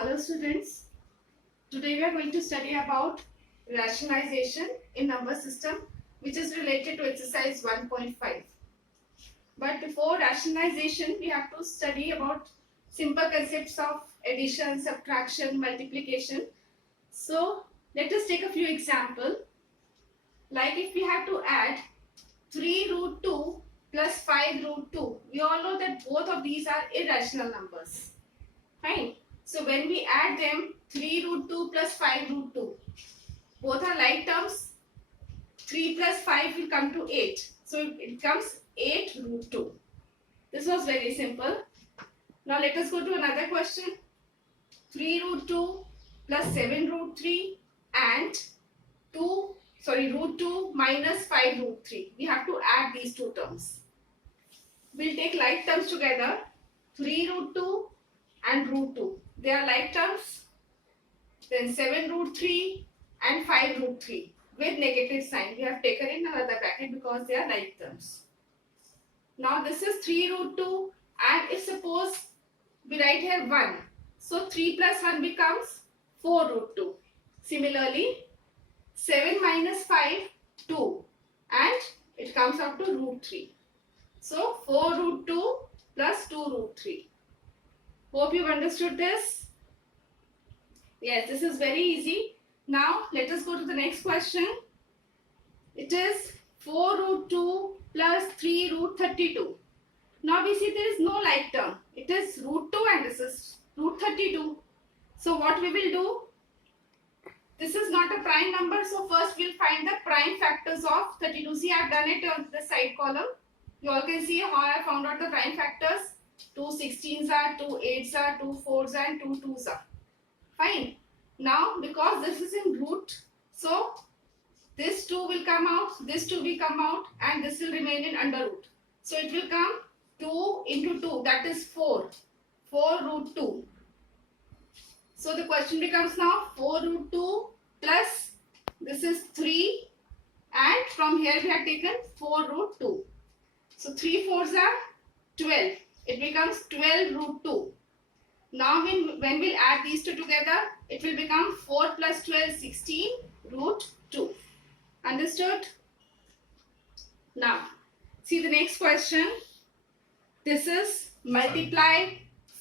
Hello students, today we are going to study about rationalization in number system which is related to exercise 1.5. But before rationalization we have to study about simple concepts of addition, subtraction, multiplication. So let us take a few examples. Like if we have to add 3 root 2 plus 5 root 2, we all know that both of these are irrational numbers. Fine. So when we add them, 3 root 2 plus 5 root 2, both are like terms. 3 plus 5 will come to 8. So it comes 8 root 2. This was very simple. Now let us go to another question. 3 root 2 plus 7 root 3 and root 2 minus 5 root 3. We have to add these two terms. We'll take like terms together. 3 root 2 and root 2. They are like terms. Then 7 root 3 and 5 root 3 with negative sign. We have taken in another bracket because they are like terms. Now this is 3 root 2 and if suppose we write here 1. So 3 plus 1 becomes 4 root 2. Similarly 7 minus 5, 2 and it comes out to root 3. So 4 root 2 plus 2 root 3. Hope you've understood this. Yes, this is very easy. Now let us go to the next question. It is 4 root 2 plus 3 root 32. Now we see there is no like term. It is root 2 and this is root 32. So what we will do? This is not a prime number. So first we'll find the prime factors of 32. See, I have done it on the side column. You all can see how I found out the prime factors. 2 16s are, 2 8s are, 2 4s are and 2 2s are. Fine. Now because this is in root, so this 2 will come out, this 2 will come out and this will remain in under root. So it will come 2 into 2, that is 4. 4 root 2. So the question becomes now 4 root 2 plus this is 3 and from here we have taken 4 root 2. So 3 4s are 12. It becomes 12 root 2. Now when we'll add these two together, it will become 4 plus 12, 16 root 2. Understood? Now, see the next question. This is multiply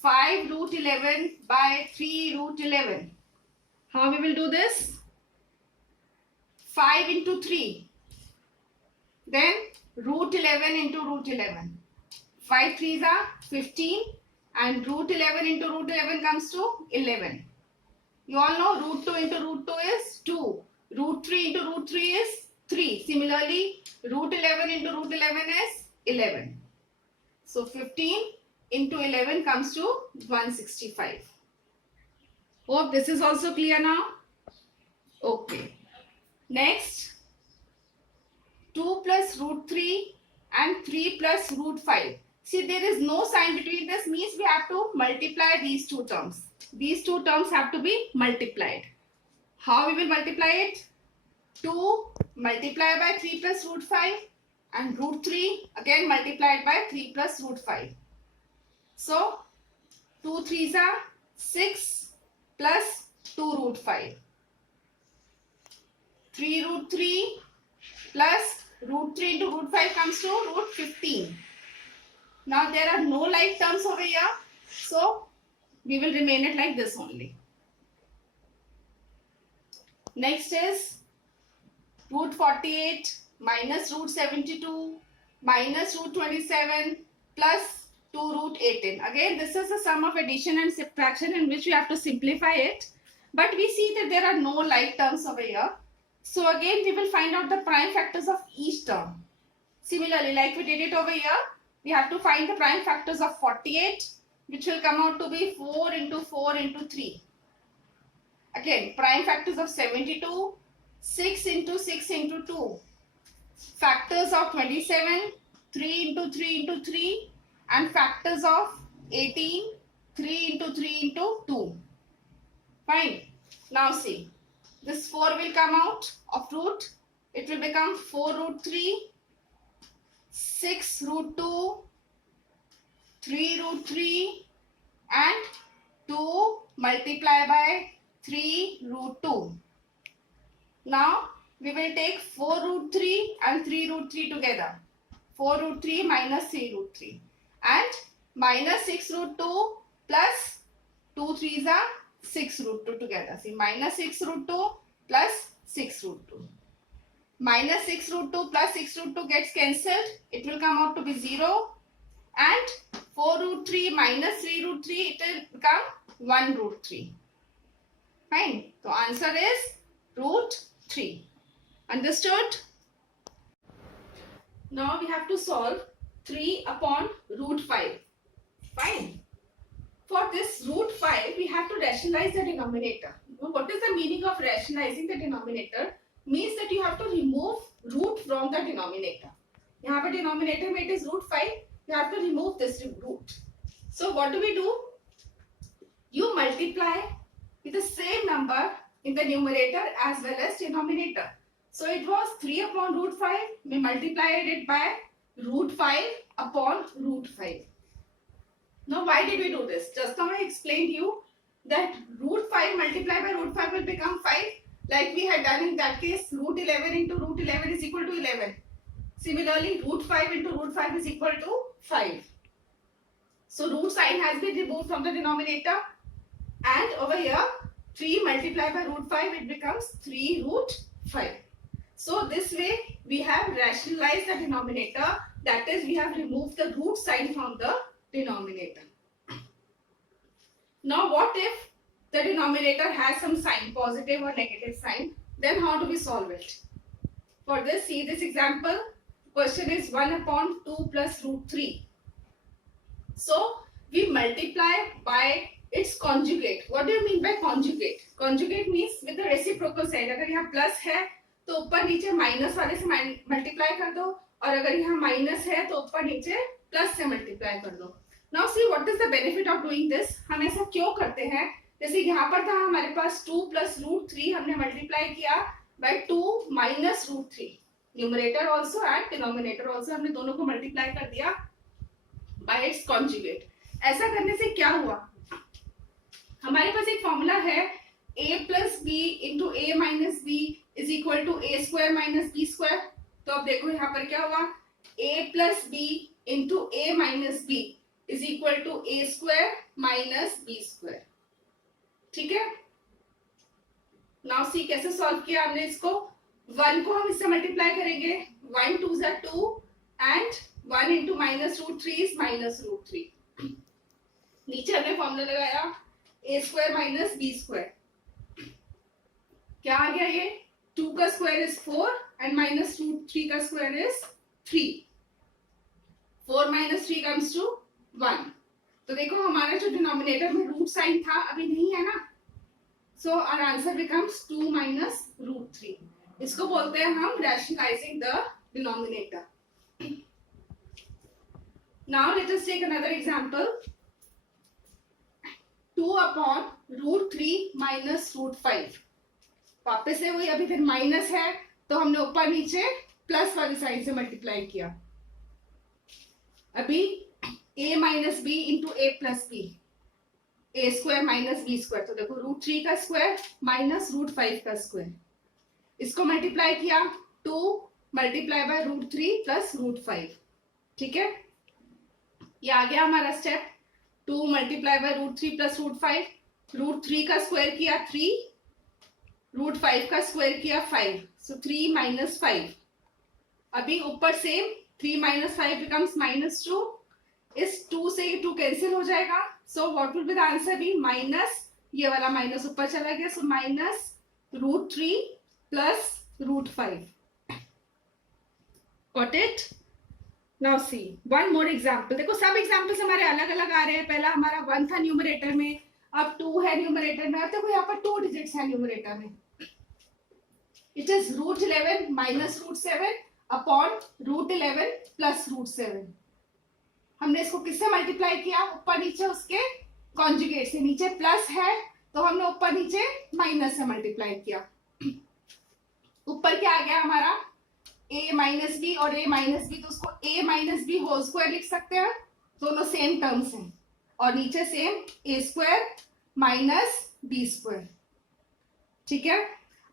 5 root 11 by 3 root 11. How we will do this? 5 into 3. Then root 11 into root 11. 5 3s are 15. And root 11 into root 11 comes to 11. You all know root 2 into root 2 is 2. Root 3 into root 3 is 3. Similarly, root 11 into root 11 is 11. So 15 into 11 comes to 165. Hope this is also clear now. Okay. Next, 2 plus root 3 and 3 plus root 5. See, there is no sign between this, means we have to multiply these two terms. These two terms have to be multiplied. How we will multiply it? 2 multiplied by 3 plus root 5 and root 3 again multiplied by 3 plus root 5. So 2 3s are 6 plus 2 root 5. 3 root 3 plus root 3 into root 5 comes to root 15. Now there are no like terms over here, so we will remain it like this only. Next is root 48 minus root 72 minus root 27 plus 2 root 18. Again, this is a sum of addition and subtraction in which we have to simplify it. But we see that there are no like terms over here. So again, we will find out the prime factors of each term. Similarly, like we did it over here, we have to find the prime factors of 48, which will come out to be 4 into 4 into 3. Again, prime factors of 72, 6 into 6 into 2. Factors of 27, 3 into 3 into 3. And factors of 18, 3 into 3 into 2. Fine. Now see, this 4 will come out of root. It will become 4 root 3. 6 root 2, 3 root 3 and 2 multiply by 3 root 2. Now we will take 4 root 3 and 3 root 3 together. 4 root 3 minus 3 root 3 and minus 6 root 2 plus 2 3s are 6 root 2 together. See, minus 6 root 2 plus 6 root 2. Minus 6 root 2 plus 6 root 2 gets cancelled. It will come out to be 0. And 4 root 3 minus 3 root 3, it will become 1 root 3. Fine. So answer is root 3. Understood? Now we have to solve 3 upon root 5. Fine. For this root 5, we have to rationalize the denominator. What is the meaning of rationalizing the denominator? Means that you have to remove root from the denominator. यहाँ पे denominator में it is root 5. You have to remove this root. So what do? You multiply with the same number in the numerator as well as denominator. So it was 3 upon root 5. We multiplied it by root 5 upon root 5. Now why did we do this? Just now I explained you that root 5 multiplied by root 5 will become 5. Like we had done in that case, root 11 into root 11 is equal to 11. Similarly, root 5 into root 5 is equal to 5. So root sign has been removed from the denominator. And over here, 3 multiplied by root 5, it becomes 3 root 5. So this way, we have rationalized the denominator. That is, we have removed the root sign from the denominator. Now what if the denominator has some sign, positive or negative sign? Then how do we solve it? For this, see this example. Question is 1 upon 2 plus root 3. So we multiply by its conjugate. What do you mean by conjugate? Conjugate means with the reciprocal sign. अगर यहाँ plus है तो ऊपर नीचे minus वाले से multiply कर दो, और अगर यहाँ माइनस है तो ऊपर नीचे प्लस से मल्टीप्लाई कर दो. Now see what is the benefit of doing this. हम ऐसा क्यों करते हैं? जैसे यहाँ पर था हमारे पास 2 प्लस रूट 3, हमने मल्टीप्लाई किया by 2 minus root 3. Numerator also and denominator also, हमने दोनों को मल्टीप्लाई कर दिया बाय इट्स कॉन्जुगेट. ऐसा करने से क्या हुआ? हमारे पास एक फॉर्मूला है a plus B into A minus B is equal to A square minus B square. तो अब देखो यहाँ पर क्या हुआ, a plus B into A minus B is equal to A square minus B square. ठीक है. नाउ सी कैसे सॉल्व किया हमने इसको. 1 को हम इससे मल्टीप्लाई करेंगे. 1 2 ज़ा 2 and 1 into minus root 3 is minus root 3. नीचे हमने फॉर्मूला लगाया A square minus B square. क्या आ गया ये? 2 का square is 4 and minus root 3 का square is 3. 4 minus 3 comes to 1. तो देखो हमारा जो डिनोमिनेटर में रूट साइन था अभी नहीं है ना. So our answer becomes 2 minus root 3. इसको बोलते हैं हम rationalising the denominator. Now let us take another example. 2 upon root 3 minus root 5. वापस से वही, अभी फिर माइनस है तो हमने ऊपर नीचे प्लस वाली साइड से मल्टीप्लाई किया. अभी a minus B into A plus B, A square minus B square. तो देखो रूट 3 का स्क्वायर माइनस रूट 5 का स्क्वायर. इसको मल्टीप्लाई किया 2 multiply by root 3 plus root 5. ठीक है. ये आ गया हमारा step. 2 multiply by root 3 plus root 5. Root 3 का स्क्वायर किया 3, रूट 5 का स्क्वायर किया 5. सो 3 माइनस 5. अभी ऊपर सेम 3 माइनस 5 बिकम्स माइनस 2. इस 2 से ये 2 कैंसिल हो जाएगा. So what will be the answer be minus, ये वाला माइनस ऊपर चला गया. So minus root 3 plus root 5. Got it. Now see one more example. देखो सब एग्जांपल्स हमारे अलग अलग आ रहे हैं. पहला हमारा 1 था न्यूमरेटर में, अब 2 है न्यूमरेटर में. अब देखो यहाँ पर 2 डिजिट्स है न्यूमरेटर में. It is root 11 minus root 7 upon root 11 plus root 7. हमने इसको किससे मल्टीप्लाई किया? ऊपर नीचे उसके कॉन्जुगेट से. नीचे प्लस है तो हमने ऊपर नीचे माइनस से मल्टीप्लाई किया. ऊपर क्या आ गया हमारा? a माइनस बी और a माइनस बी. तो उसको a minus B whole square लिख सकते हैं. दोनों सेम टर्म्स हैं. और नीचे same a square minus B square. ठीक है,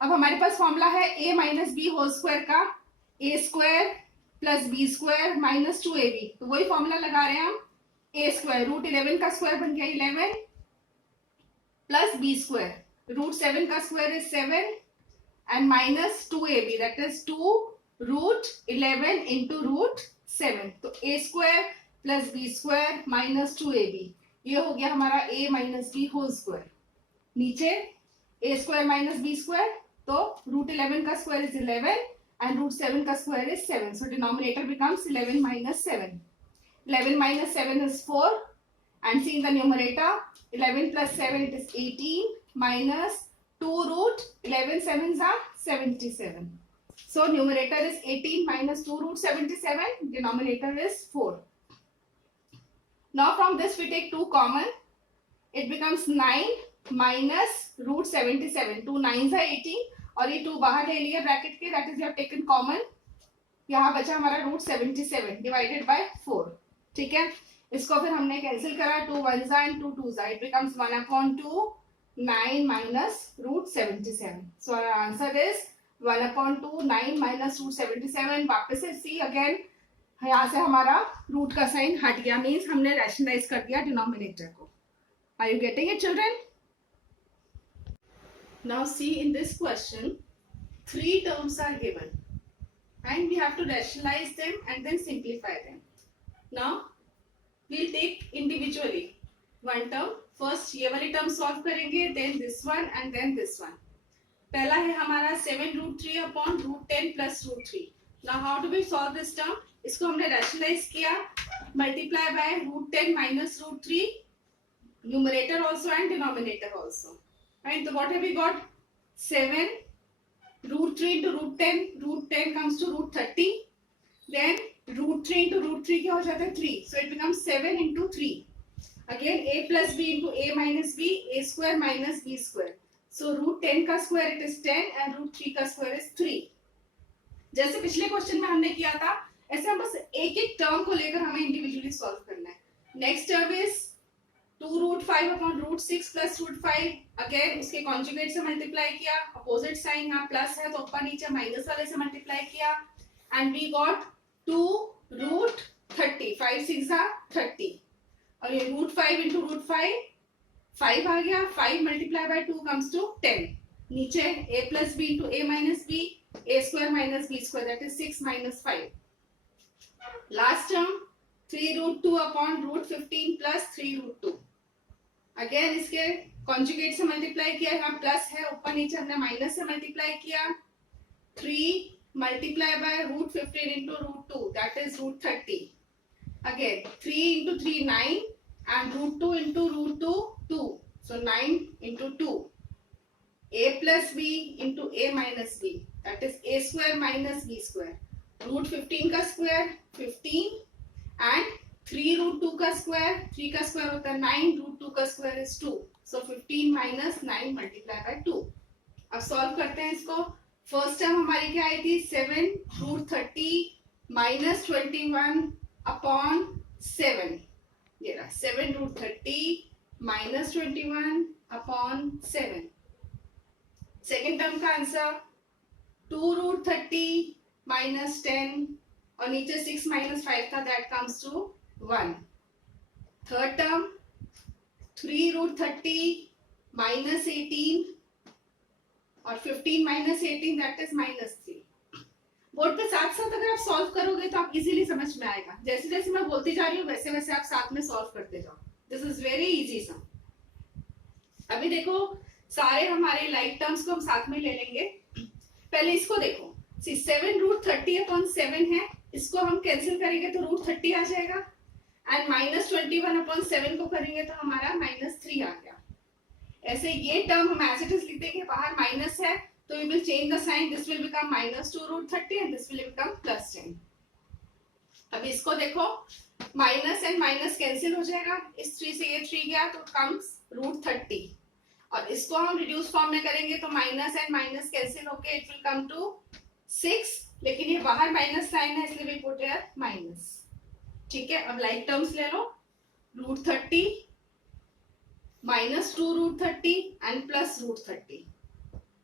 अब हमारे पास फॉर्मूला है a minus B whole square का, A square plus B square minus 2ab, तो वही फॉर्मूला लगा रहे हैं हम। ए स्क्वायर रूट 11 का स्क्वायर बन गया 11 प्लस बी स्क्वायर रूट 7 का square is 7 and minus 2ab, that is 2 root 11 into root 7, तो a square plus b square minus 2ab, ये हो गया हमारा a minus b whole square। नीचे a square minus b square, तो root 11 का square is 11 and root 7 का square is 7, so denominator becomes 11 minus 7। 11 minus 7 is 4 and see in the numerator 11 plus 7 it is 18 minus 2 root 11 sevens are 77. So numerator is 18 minus 2 root 77. Denominator is 4. Now from this we take 2 common. It becomes 9 minus root 77. 2 9s are 18 और ये 2 बाहर ले लिया bracket के, that is you have taken common. यहाँ बचा हमारा root 77 divided by 4. ठीक है, इसको फिर हमने कैंसिल करा, 2 1s are and 2 2s are. It becomes 1/2 9 minus root 77. So our answer is 1/2 9 minus root 77. वापस से see again, यहाँ से हमारा रूट का साइन हट गया, मीन्स हमने रैशनलाइज कर दिया डिनोमिनेटर को। Are you getting it, children? Now see in this question, 3 terms are given and we have to rationalize them and then simplify them. Now we'll take individually one term. First ये वाली term solve करेंगे, then this one and then this one. पहला है हमारा 7 root 3 upon root 10 plus root 3। Now how do we solve this term? इसको हमने rationalise किया, multiply by root 10 minus root 3, numerator also and denominator also, right? तो what have we got? 7 root 3 into root 10 comes to root 30, then root 3 into root 3 क्या हो जाता है? 3, so it becomes 7 into 3. Again a plus b into a minus b, a square minus b square. So root 10 का square it is 10 and root 3 का square is 3. जैसे पिछले question में हमने किया था, ऐसे हम बस एक एक टर्म को लेकर हमें इंडिविजुअली सॉल्व करना है। Next term is 2 root 5 upon root 6 plus root 5। Again उसके कॉन्जुगेट से मल्टीप्लाई किया, अपोजिट साइन यहाँ प्लस है तो ऊपर नीचे माइनस वाले से मल्टीप्लाई किया एंड वी गॉट 2 रूट 30, 5 6 30, और ये रूट 5 इंटू रूट 5 आ गया, 5 मल्टीप्लाई बाय 2 कम्स टू 10। नीचे a plus B into A minus B, A square minus B square, that is 6 minus 5। Last term 3 root 2 upon root 15 plus 3 root 2। Again इसके conjugate से multiply किया, यहाँ plus है, ऊपर नीचे हमने माइनस से मल्टीप्लाई किया, 3 multiply by root 15 into root 2, that is root 30। Again 3 into 3 9 and root 2 into root 2 2, so 9 into 2, a plus b into a minus b, that is a square minus b square, root 15 का square 15 and 3 root 2 का square, 3 का square होता है 9, root 2 का square is 2, so 15 minus 9 multiply by 2। अब solve करते हैं इसको। फर्स्ट टर्म हमारी क्या आई थी? 7 रूट 30 माइनस 21 अपॉन 7, ये रहा 7 root 30 minus 21 upon 7। Second term का आंसर 2 रूट 30 माइनस 10 और नीचे 6 माइनस 5 था, that comes to 1। Third term 3 root 30 minus 18 और 15 minus 18, that is minus 3। Board पे साथ साथ अगर आप सॉल्व करोगे तो आप इजीली समझ में आएगा। जैसे जैसे मैं बोलती जा रही हूँ वैसे वैसे आप साथ में सॉल्व करते जाओ। दिस इज वेरी इजी सम। अभी देखो सारे हमारे लाइक टर्म्स को हम साथ में ले लेंगे। पहले इसको देखो, 7 रूट 30 अपॉन 7 है, इसको हम कैंसिल करेंगे तो रूट 30 आ जाएगा एंड माइनस 21 अपॉन 7 को करेंगे तो हमारा माइनस 3 आ गया। ऐसे ये टर्म हम एज इट इज लिख देंगे, बाहर माइनस है तो we will change the sign, this will become minus 2 root 30 and this will become plus 10। अब इसको देखो, माइनस एंड माइनस कैंसिल हो जाएगा, इस 3 से ये 3 गया तो कम्स रूट 30 और इसको हम रिड्यूस फॉर्म में करेंगे तो माइनस एंड माइनस कैंसिल होके इट विल कम टू 6, लेकिन ये बाहर माइनस साइन है इसलिए वी पुट हियर माइनस। ठीक है, अब लाइक टर्म्स ले लो, रूट 30 माइनस 2√30 एंड प्लस √30।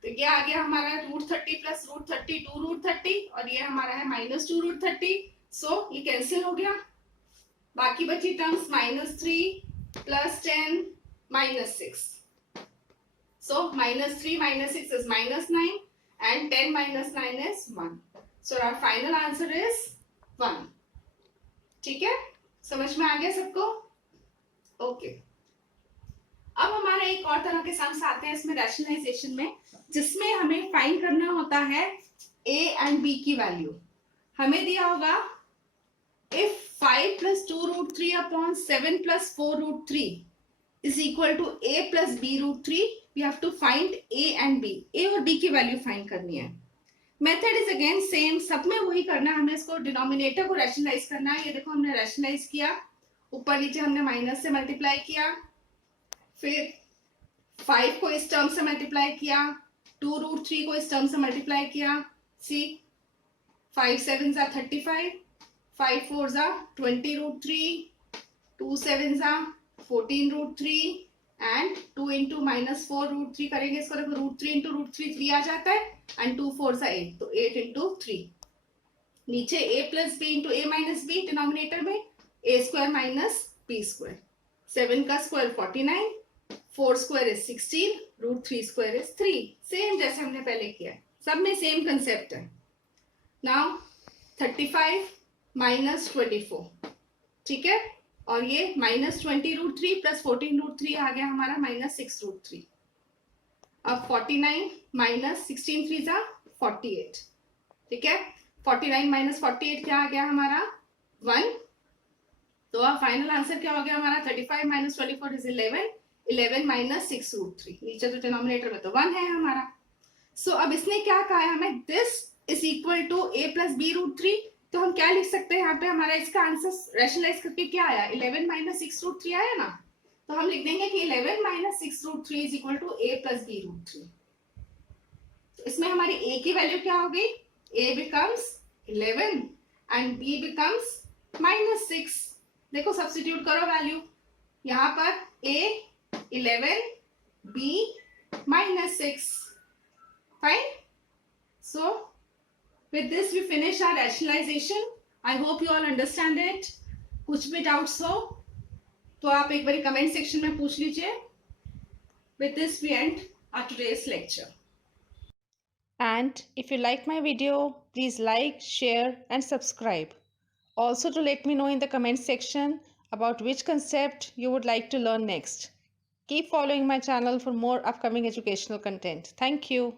तो ये आ गया हमारा √30 प्लस √30 2√30 और ये हमारा है माइनस 2√30। सो ये कैंसिल हो गया, बाकी बची terms -3 plus 10 -6। So -3 -6 is -9 and 10 -9 is 1. So our final answer is 1. ठीक है, समझ में आ गया सबको? ओके अब हमारा एक और तरह के सम्स आते हैं इसमें रैशनलाइजेशन में, जिसमें हमें फाइंड करना होता है a एंड b की वैल्यू। हमें दिया होगा if 5 plus 2√3 upon 7 plus 4√3 is equal to a plus b √3, we have to find a and b, a और b की वैल्यू फाइंड करनी है। मेथड इज अगेन सेम, सब में वही करना है, हमें इसको डिनोमिनेटर को रैशनलाइज करना है। ये देखो हमने रैशनलाइज किया, ऊपर नीचे हमने माइनस से मल्टीप्लाई किया, फिर 5 को इस टर्म से मल्टीप्लाई किया, 2√3 को इस टर्म से मल्टीप्लाई किया। सी 5 7s are 35, 5 4s are 20√3, 2 7s are 14√3 and 2 into -4√3 करेंगे इसको, देखो √3 इंटू √3 3 आ जाता है एंड 2 4 8, तो 8 इंटू 3। नीचे a plus B into a minus B, denominator में a square minus b square. 7 का square 49, 4 square is 16, √3 square is 3। Same जैसे हमने पहले किया है, सब में सेम कंसेप्ट है। नाउ 35 माइनस 24, ठीक है, और ये -20√3 प्लस 14√3 आ गया हमारा -6√3। अब 49 माइनस 16 3 जा 48, ठीक है, 49 माइनस 48 क्या आ गया हमारा 1। तो अब फाइनल आंसर क्या हो गया हमारा 35 माइनस 24 इज 11, 11 माइनस 6√3, नीचे तो डिनोमिनेटर में तो 1 है हमारा। सो अब इसने क्या कहा है हमें, this is equal to a plus b √3। तो हम क्या लिख सकते हैं यहाँ पे, हमारा इसका आंसर रैशनलाइज करके क्या आया, 11 माइनस 6√3 आया ना, तो हम लिख देंगे कि 11 minus 6√3 is equal to a plus b √3। तो इसमें हमारी a की वैल्यू क्या हो गई, a becomes 11 and b becomes -6। देखो सब्स्टिट्यूट करो वैल्यू, यहाँ पर a 11 b -6, fine. So with this we finish our rationalization. I hope you all understand it. कुछ भी डाउट्स हो तो आप एक बार कमेंट सेक्शन में पूछ लीजिए। With this we end our today's lecture. And if you like my video, please like, share and subscribe. Also to let me know in the comment section about which concept you would like to learn next. Keep following my channel for more upcoming educational content. Thank you.